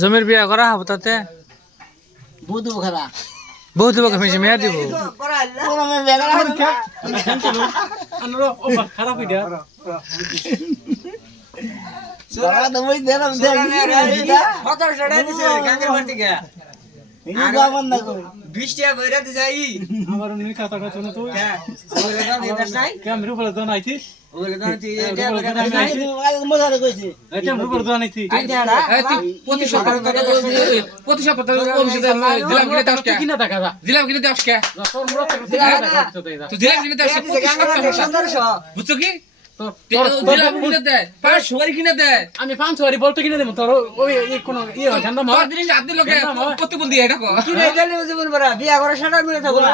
জমির বিয়া করা হবো তাতে বহুত লোক ফেসে মেয়া দিব খারাপ বৃষ্টি বইরাতে যাই আমার নি খাতা কাছে না তুই ওরে দাও দেখাস নাই ক্যামেরা উপরে দাও নাইছি ওরে দাও তুই এটা বইরাতে নাই মজারে কইছে এই ক্যামেরা উপরে দাও নাইছি প্রতি সপ্তাহে দিলাম কিনে দাও কে কিনা টাকা দা দিলাম কিনে দাও কে তোর মুরত তুই দিলাম কিনে দাও কে 1500 বুঝছো কি দিলাম কিনে দে 500 বাড়ি কিনে দে আমি 500 বাড়ি বলতে কিনে দেব তোর ওই কোন ই হয় ঠান্ডা মার তোর দিন রাত দিল কে কত বল দিয়ে এটা কো কি রে গেলে জীবন বড় বিয়া করে সারা মিলে থাকো না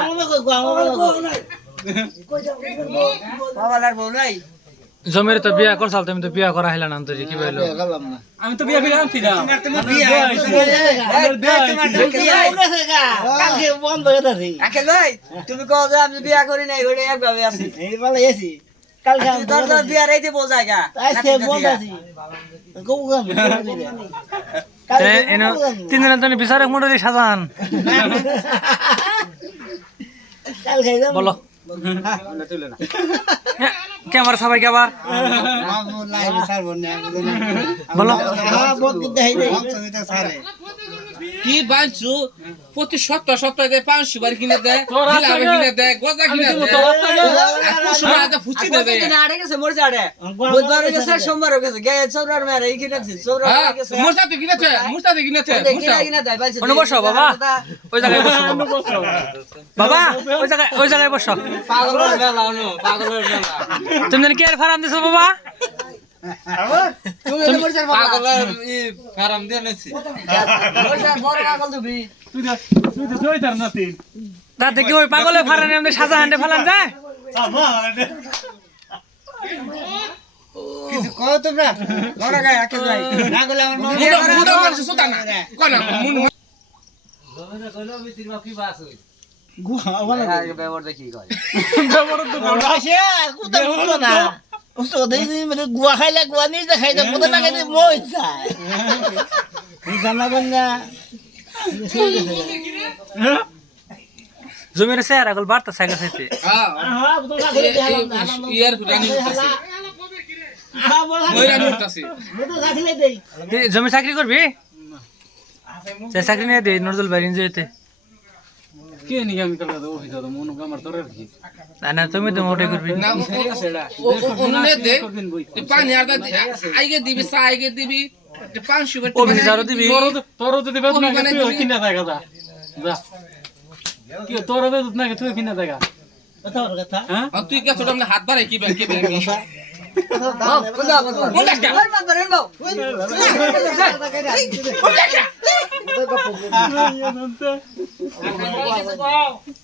বাবালার বউ নাই জমির তো বিয়া করছাল তুমি তো বিয়া করা হইলা না তো কি বইলো আমি তো বিয়া করে আনছি না তোমার বিয়া কালকে বন্ধ হয়ে যাচ্ছে আকে ভাই তুমি কও যে আমি বিয়া করি নাই ওরে একভাবে আছি এই বলে এসি কালকে আমি তোর তো বিয়া রাইতে বউ জায়গা আজকে বন্ধ আছি গোগাম এনো 3 দিনের জন্য বিচারক মন্ডলী সাজান কালকে বলো ক্যামেরা সবাই কে আবার বলো কি বাঁচু প্রতি সপ্তাহে দেয় 500 বাড়ি কিনে দেয় জিলাপি কিনে দেয় গজা কিনে দেয় কুসুমা আজ ফুচি দেবে না আড়ে গেছে মোর জাড়ে বুধবার গেছে সোমবার গেছে গে চৌরার মেরে এই কিনেছে চৌরার গেছে মুস্তাতে কিনেছে কিনা দেয় বাইছে ওনে বসো বাবা ওই জায়গায় বসো বাবা ওই জায়গায় বসো পাগলের মেলা অনু পাগলের মেলা তুমি কি আর ফারাম দিছো বাবা তুমি মোর জার পাগলের ই ফারাম দিয়ে নেছি মোর জার বড় পাগল তুমি তুই তো জয় তার না তিন তাতে কি ওই পাগলে ফারানে আমাদের সাজা হান্ডে ফালান যায় কিছু কও তোমরা বড় গায় আকে ভাই না গলে আমার মন মুডা মানুষ সুতা না কোন মুন জমিনে কইলো বিতির বাকি বাস হই গুহা বলে আগে ব্যবহার দেখি কয় আসে কুতা বুঝলো না ওসো দেই মানে গুয়া খাইলা গুয়া নিজে খাইতে কুতা লাগাই দি মই যায় জানা গঙ্গা জমির স্যার আগল বার্তা সাইকেল সাইতে হ্যাঁ বুঝো না করে ইয়ার রানি উঠতাছে হ্যাঁ বলা মই রানি উঠতাছে বুঝো রাখলে দেই জমি চাকরি করবি সে চাকরি নিয়ে দে নজরুল বাড়ি যেতে কে নি আমি কল দাও অফিস দাও মন আমার তোর কি না তুমি তো মোটে করবি না সেটা ওনে দে পানি আর আইগে দিবি চা আইগে দিবি 500 বাটি অফিস আরো দিবি তোর তো দিবে না তুই কিনা টাকা দা যা কি তোর তো না তুই কিনা টাকা কথা কথা হ্যাঁ তুই কে ছোট হাত বাড়াই কি ব্যাংকে ব্যাংকে কোনটা কোনটা কথা